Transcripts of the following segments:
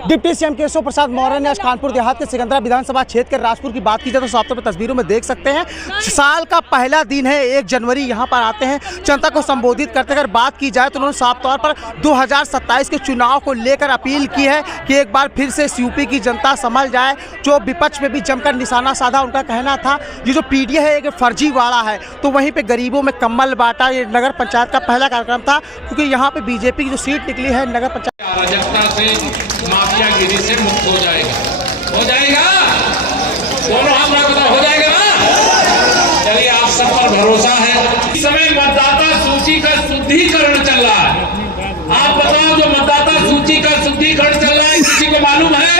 Deputy CM Keshav Prasad Maurya ने आज कानपुर देहात के सिकंदरा विधानसभा क्षेत्र के राजपुर की बात की जाए तो साफ तौर पर तस्वीरों में देख सकते हैं। साल का पहला दिन है, 1 जनवरी यहाँ पर आते हैं, जनता को संबोधित करते। अगर बात की जाए तो उन्होंने साफ तौर पर 2027 के चुनाव को लेकर अपील की है कि एक बार फिर से यूपी की जनता संभल जाए। जो विपक्ष में भी जमकर निशाना साधा, उनका कहना था ये जो पीडीए है एक फर्जीवाड़ा है, तो वहीं पर गरीबों में कम्बल बांटा। ये नगर पंचायत का पहला कार्यक्रम था क्योंकि यहाँ पे बीजेपी की जो सीट निकली है नगर पंचायत अराजकता से, माफियागिरी से मुक्त हो जाएगा दोनों हाथ में बताओ, हो जाएगा ना। चलिए आप सब पर भरोसा है। इस समय मतदाता सूची का शुद्धिकरण चल रहा है। आप बताओ जो मतदाता सूची का शुद्धिकरण चल रहा है किसी को मालूम है?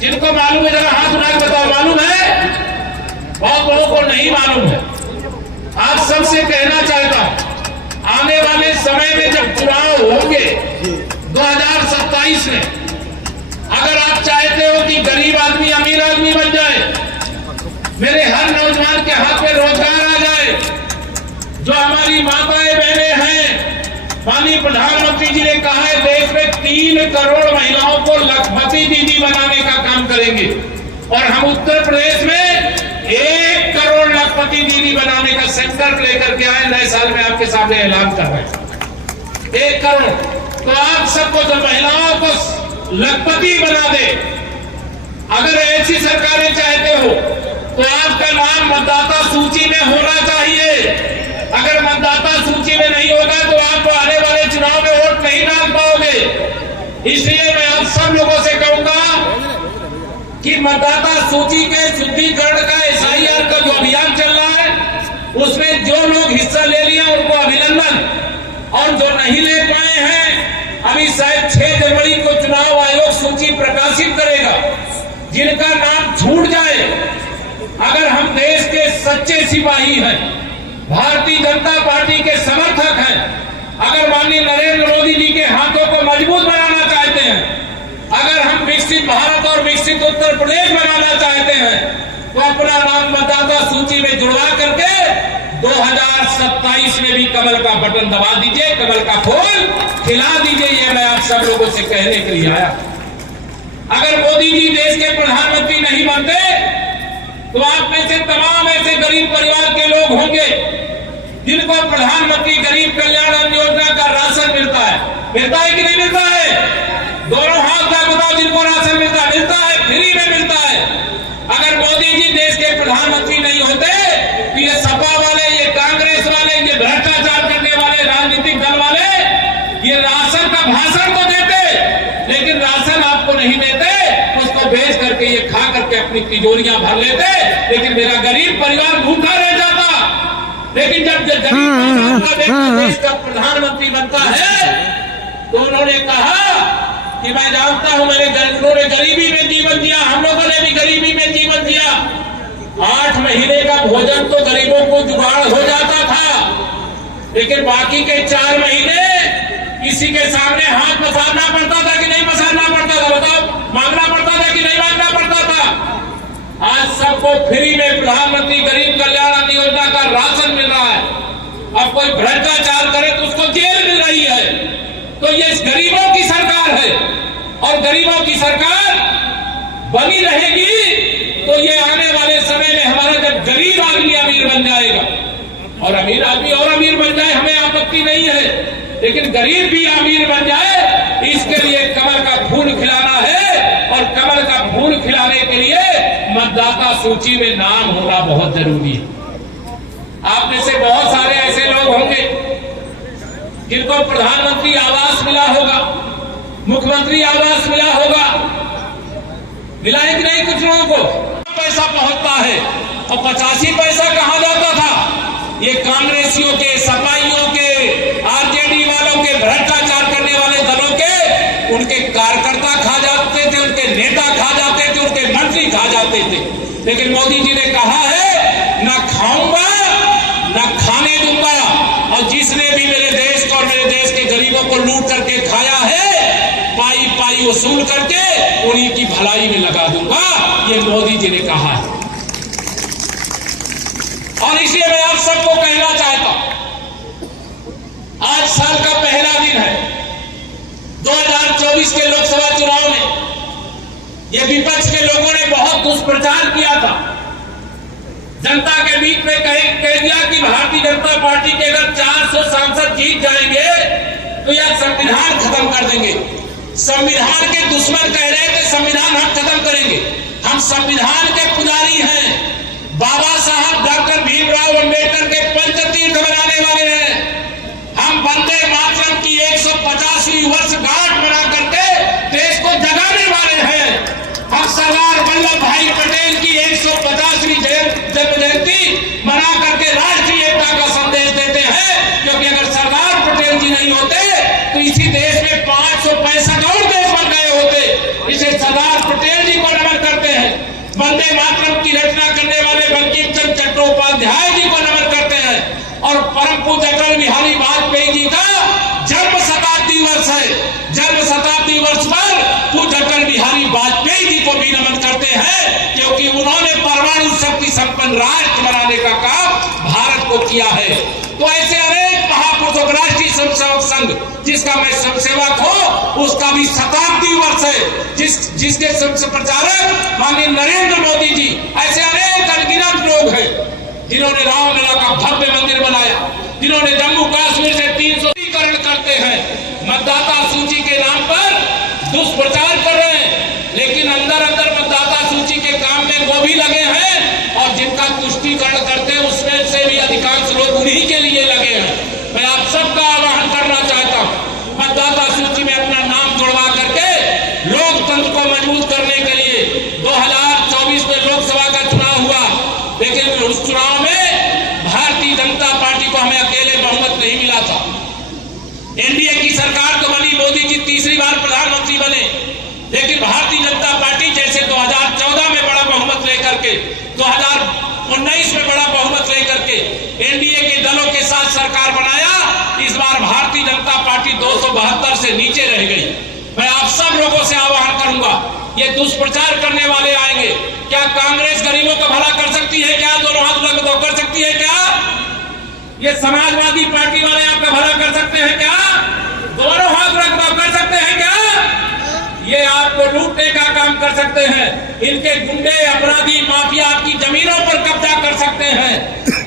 जिनको मालूम है जरा हाथ उठा के बताओ, मालूम है? बहुत लोगों को नहीं मालूम है। आप सबसे कहना चाहता हूं आने वाले समय में जब चुनाव होंगे 2027 में, अगर आप चाहते हो कि गरीब आदमी अमीर आदमी बन जाए, मेरे हर नौजवान के हाथ में रोजगार आ जाए, जो हमारी माताएं बहनें हैं, माननीय प्रधानमंत्री जी ने कहा है देश में 3 करोड़ महिलाओं को लखपति दीदी बनाने का काम करेंगे और हम उत्तर प्रदेश में 1 करोड़ लखपति दीदी बनाने का संकल्प लेकर के आए। नए साल में आपके सामने ऐलान कर रहे हैं 1 करोड़। तो आप सबको जो महिलाओं को लखपति बना दे, अगर ऐसी सरकारें चाहते हो तो आपका नाम मतदाता सूची में होना चाहिए। अगर मतदाता सूची में नहीं होगा तो आप आने वाले चुनाव में वोट नहीं डाल पाओगे। इसलिए मैं आप सब लोगों से कहूंगा कि मतदाता सूची के शुद्धिकरण का SIR का जो अभियान चल रहा है उसमें जो लोग हिस्सा ले लिया उनको अभिनंदन, और जो नहीं ले पाए हैं अभी शायद 6 जनवरी को चुनाव आयोग सूची प्रकाशित करेगा। जिनका नाम छूट जाए, अगर हम देश के सच्चे सिपाही हैं, भारतीय जनता पार्टी के समर्थक हैं, अगर माननीय नरेंद्र मोदी जी के हाथों को मजबूत बनाना चाहते हैं, अगर हम विकसित भारत और विकसित उत्तर प्रदेश बनाना चाहते हैं, तो अपना नाम मतदाता सूची में जुड़वा करके 2027 में भी कमल का बटन दबा दीजिए, कमल का फूल खिला दीजिए। ये मैं आप सब लोगों से कहने के लिए आया। अगर मोदी जी देश के प्रधानमंत्री नहीं बनते तो आप में से तमाम ऐसे गरीब परिवार के लोग होंगे जिनको प्रधानमंत्री गरीब कल्याण अन्न योजना का राशन मिलता है कि नहीं मिलता है? दोनों हाथ का बताओ, जिनको राशन मिलता है, फ्री में मिलता है। अगर मोदी जी देश के प्रधानमंत्री नहीं होते तो ये सपा वाले, ये कांग्रेस वाले, ये भ्रष्टाचार करने वाले राजनीतिक दल वाले ये राशन का भाषण तो देते, लेकिन राशन आपको नहीं देते, उसको बेच करके ये खा करके अपनी तिजोरियां भर लेते, लेकिन मेरा गरीब परिवार भूखा रह जाता। लेकिन जब देश का प्रधानमंत्री बनता है तो उन्होंने कहा कि मैं जानता हूं उन्होंने गरीबी में जीवन जिया, हम लोगों ने भी गरीबी में जीवन जिया। 8 महीने का भोजन तो गरीबों को जुगाड़ हो जाता था, लेकिन बाकी के 4 महीने किसी के सामने हाथ पसारना पड़ता था कि नहीं पसारना पड़ता था? बताओ, मांगना पड़ता था कि नहीं मांगना पड़ता था? आज सबको फ्री में प्रधानमंत्री गरीब कल्याण अन्न योजना का राशन मिल रहा है। अब कोई भ्रष्टाचार करे तो उसको जेल मिल रही है। तो ये गरीबों की सरकार है और गरीबों की सरकार बनी रहेगी तो ये आने वाले समय में हमारा जब गरीब आदमी अमीर बन जाएगा, और अमीर आदमी और अमीर बन जाए हमें आपत्ति नहीं है, लेकिन गरीब भी अमीर बन जाए इसके लिए कमल का फूल खिलाना है, और कमल का फूल खिलाने के लिए मतदाता सूची में नाम होना बहुत जरूरी है। आप में से बहुत सारे ऐसे लोग होंगे जिनको प्रधानमंत्री आवास मिला होगा, मुख्यमंत्री आवास मिला होगा, मिला है कि नहीं? कुछ लोगों को पैसा पहुंचता है और 85 पैसा कहां जाता था? ये कांग्रेसियों के, सपाइयों के, आरजेडी वालों के, भ्रष्टाचार करने वाले दलों के उनके कार्यकर्ता खा जाते थे, उनके नेता खा जाते थे, उनके मंत्री खा जाते थे। लेकिन मोदी जी ने कहा है ना खाऊंगा ना खाने दूंगा, और जिसने भी मेरे देश को और मेरे देश के गरीबों को लूट करके खाया है, पाई पाई वसूल करके उन्हीं की भलाई में लगा दूंगा। ये मोदी जी ने कहा है। और इसलिए मैं आप सबको कहना चाहता हूं, आज साल का पहला दिन है 2024 के लोकसभा चुनाव में ये विपक्ष के लोगों ने बहुत दुष्प्रचार किया था, जनता के बीच में कह दिया कि भारतीय जनता पार्टी के अगर 400 सांसद जीत जाएंगे तो यह संविधान खत्म कर देंगे। संविधान के दुश्मन कह रहे थे संविधान हम खत्म करेंगे। हम संविधान के पुजारी हैं, बाबा साहब डॉक्टर भीमराव अंबेडकर के पंचतीर्थ बनाने वाले हैं। हम वंदे मातरम की 150वीं वर्षगांठ मना करके देश को जगाने वाले हैं। हम सरदार वल्लभ भाई पटेल की 150वीं जन्म जयंती मना करके राष्ट्रीय एकता का संदेश देते हैं, क्योंकि अगर सरदार पटेल जी नहीं होते तो इसी देश में 565 और देश बन गए होते। इसे सरदार पटेल जी को नमन करते हैं। वंदे मातरम की रचना करने वाले बंकिम चंद्र चट्टोपाध्याय जी को नमन करते हैं। और परम पूज्य अटल बिहारी वाजपेयी जी का जन्म शताब्दी वर्ष है। जन्म शताब्दी वर्ष पर पूज्य अटल बिहारी वाजपेयी जी को भी नमन करते हैं, क्योंकि उन्होंने परमाणु शक्ति संपन्न राष्ट्र बनाने का काम भारत को किया है। तो ऐसे अनेक महापुरुषों, राष्ट्रीय स्वयंसेवक संघ जिसका मैं स्वयंसेवक हूं, उसका भी शताब्दी वर्ष है, जिसके सबसे प्रचारक माननीय नरेंद्र मोदी जी, ऐसे अनेक अनगिनत लोग हैं जिन्होंने रामलला का भव्य मंदिर बनाया, जिन्होंने जम्मू कश्मीर से 300 करते हैं, मतदाता सूची के नाम पर दुष्प्रचार कर रहे हैं, लेकिन अंदर अंदर मतदाता सूची के काम में वो भी लगे हैं और जिनका तुष्टीकरण करते हैं उसमें से भी अधिकांश लोग उन्हीं के लिए लगे हैं। मैं आप सबका आह्वान करना चाहता हूं, मतदाता सूची में अपना नाम जुड़वा करके लोकतंत्र को मजबूत करने के लिए 2024 में लोकसभा का चुनाव हुआ, लेकिन उस चुनाव में भारतीय जनता पार्टी को हमें अकेले बहुमत नहीं मिला था। एनडीए की सरकार तो बनी, मोदी जी तीसरी बार प्रधानमंत्री बने, लेकिन भारतीय जनता पार्टी जैसे 2014 में बड़ा बहुमत लेकर के, 2019 में बड़ा बहुमत लेकर के एनडीए के दलों के साथ सरकार बनाया, इस बार भारतीय जनता पार्टी 272 से नीचे रह गई। मैं आप सब लोगों से आह्वान करूंगा, ये दुष्प्रचार करने वाले आएंगे, क्या कांग्रेस गरीबों का भला कर सकती है क्या? दोनों हाथ लग दो, कर सकती है क्या? ये समाजवादी पार्टी वाले आपका भला कर सकते हैं क्या? दोनों हाथ रख दो, कर सकते हैं क्या? ये आपको लूटने का काम कर सकते हैं। इनके गुंडे, अपराधी, माफिया आपकी जमीनों पर कब्जा कर सकते हैं।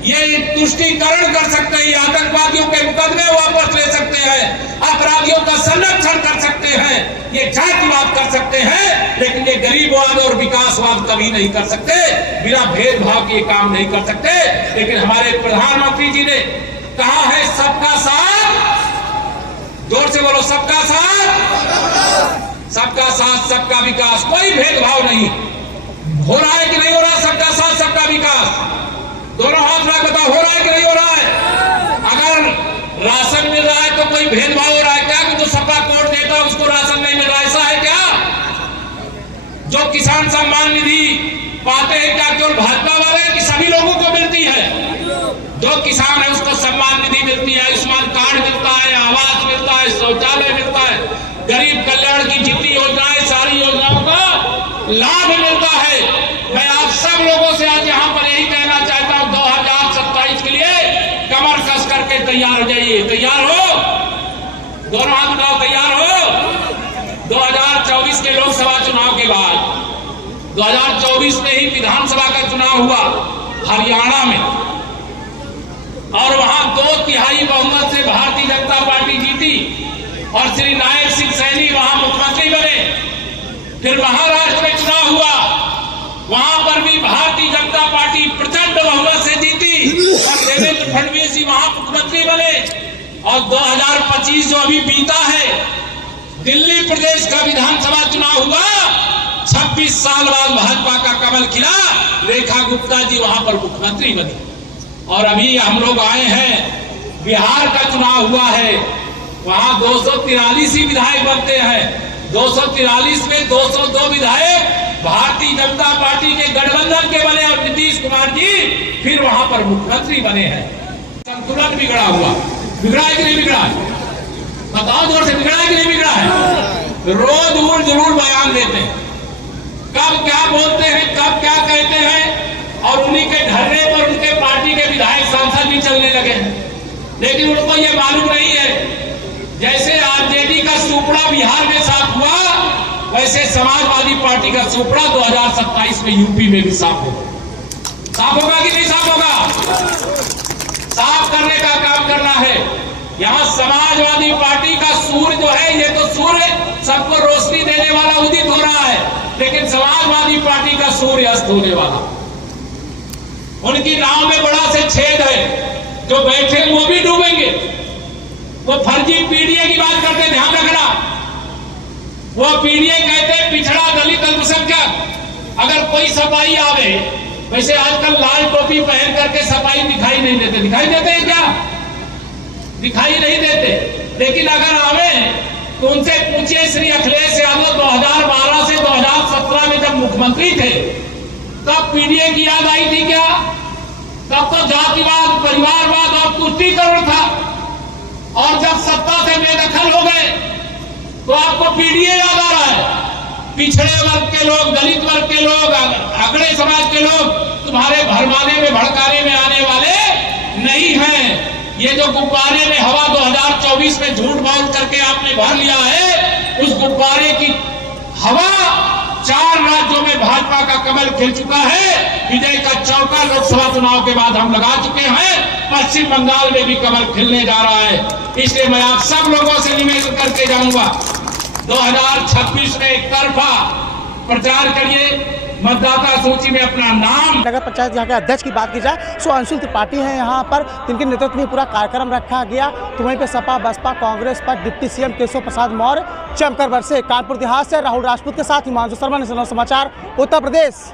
ये तुष्टीकरण कर सकते हैं, आतंकवादियों के मुकदमे वापस ले सकते हैं, अपराधियों का संरक्षण कर सकते हैं, ये जातिवाद कर सकते हैं, लेकिन ये गरीबवाद और विकासवाद कभी नहीं कर सकते। बिना भेदभाव के काम नहीं कर सकते। लेकिन हमारे प्रधानमंत्री जी ने कहा है सबका साथ, जोर से बोलो, सबका साथ, सबका साथ सबका विकास, कोई भेदभाव नहीं। हो रहा है कि नहीं हो रहा सबका साथ सबका विकास? दोनों हाथ रख बताओ, हो रहा है कि नहीं हो रहा है? अगर राशन मिल रहा है तो कोई भेदभाव हो रहा है क्या? कि जो सपा कोड देता है उसको राशन नहीं मिल रहा, ऐसा है क्या? जो किसान सम्मान निधि पाते हैं क्या केवल भाजपा वाले कि सभी लोगों को मिलती है? जो किसान है उसको सम्मान निधि मिलती है, आयुष्मान कार्ड मिलता है, आवास मिलता है, शौचालय मिलता है, गरीब कल्याण की जितनी योजनाएं, सारी योजनाओं का लाभ मिलता है। मैं आप सब लोगों से आज यहाँ पर यही कहना चाहता हूँ, 2027 के लिए कमर कस करके तैयार हो जाइए। तैयार हो? दोनों हाथ उठाओ, तैयार हो? 2024 के लोकसभा चुनाव के बाद 2024 में ही विधानसभा का चुनाव हुआ हरियाणा में, और वहां 2/3 बहुमत से भारतीय जनता पार्टी जीती और श्री नायब सिंह सैनी वहां मुख्यमंत्री बने। फिर महाराष्ट्र में चुनाव हुआ, वहां पर भी भारतीय जनता पार्टी प्रचंड बहुमत से जीती और देवेंद्र फडणवीस जी वहां मुख्यमंत्री बने। और 2025 जो अभी बीता है, दिल्ली प्रदेश का विधानसभा चुनाव हुआ, 26 साल बाद भाजपा का कमल खिला, रेखा गुप्ता जी वहां पर मुख्यमंत्री बनी। और अभी हम लोग आए हैं, बिहार का चुनाव हुआ है, वहां 243 ही विधायक बनते हैं। 243 में 202 विधायक भारतीय जनता पार्टी के गठबंधन के बने और नीतीश कुमार जी फिर वहां पर मुख्यमंत्री बने हैं। संतुलन बिगड़ा हुआ, बिगड़ा है कि नहीं बिगड़ा है? बताओ जोर से, बिगड़ा है कि नहीं बिगड़ा है? रोज उड़ जरूर बयान देते हैं, कब क्या बोलते हैं, कब क्या कहते हैं, और उन्हीं के धरने पर उनके पार्टी के विधायक सांसद भी चलने लगे हैं। लेकिन उनको ये मालूम नहीं है, जैसे आरजेडी का सुपड़ा बिहार में साफ हुआ, वैसे वैसे समाजवादी पार्टी का सुपड़ा 2027 में यूपी में भी साफ होगा। साफ होगा कि नहीं साफ होगा? साफ करने का काम करना है। यहाँ समाजवादी पार्टी का सूर्य जो है, ये तो सूर्य सबको रोशनी देने वाला उदित हो रहा है, लेकिन समाजवादी पार्टी का सूर्य अस्त होने वाला। उनकी नाव में बड़ा से छेद है, जो बैठे वो भी डूबेंगे। वो फर्जी पीडीए की बात करते, ध्यान रखना। वो पीडीए कहते पिछड़ा दलित अल्पसंख्यक। अगर कोई सफाई आवे, वैसे आजकल लाल टोपी पहन करके सफाई दिखाई नहीं देते। दिखाई देते हैं क्या? दिखाई नहीं देते। लेकिन अगर आवे तो उनसे पूछिए, श्री अखिलेश यादव 2012 से 2017 में जब मुख्यमंत्री थे, तब पीडीए की याद आई थी क्या? तब तो जातिवाद, परिवारवाद और तुष्टीकरण था। और जब सत्ता से बेदखल हो गए तो आपको पीडीए याद आ रहा है। पिछड़े वर्ग के लोग, दलित वर्ग के लोग, अगड़े समाज के लोग तुम्हारे भरमाने में, भड़काने में आने वाले नहीं हैं। ये जो गुब्बारे में हवा 2024 में झूठ बोल करके आपने भर लिया है, उस गुब्बारे की हवा 4 राज्यों में भाजपा का कमल खिल चुका है। विजय का चौका लोकसभा चुनाव के बाद हम लगा चुके हैं। पश्चिम बंगाल में भी कमल खिलने जा रहा है। इसलिए मैं आप सब लोगों से निवेदन करके जाऊंगा, 2026 में एक तरफा प्रचार करिए। मतदाता सूची में अपना नाम। नगर पंचायत यहाँ के अध्यक्ष की बात की जाए तो अंशुल त्रिपाठी हैं यहाँ पर, जिनके नेतृत्व में पूरा कार्यक्रम रखा गया। तो वहीं पे सपा, बसपा, कांग्रेस पर डिप्टी सीएम केशव प्रसाद मौर्य जमकर बरसे। कानपुर देहात से राहुल राजपूत के साथ हिमांशु शर्मा, नेशनल समाचार, उत्तर प्रदेश।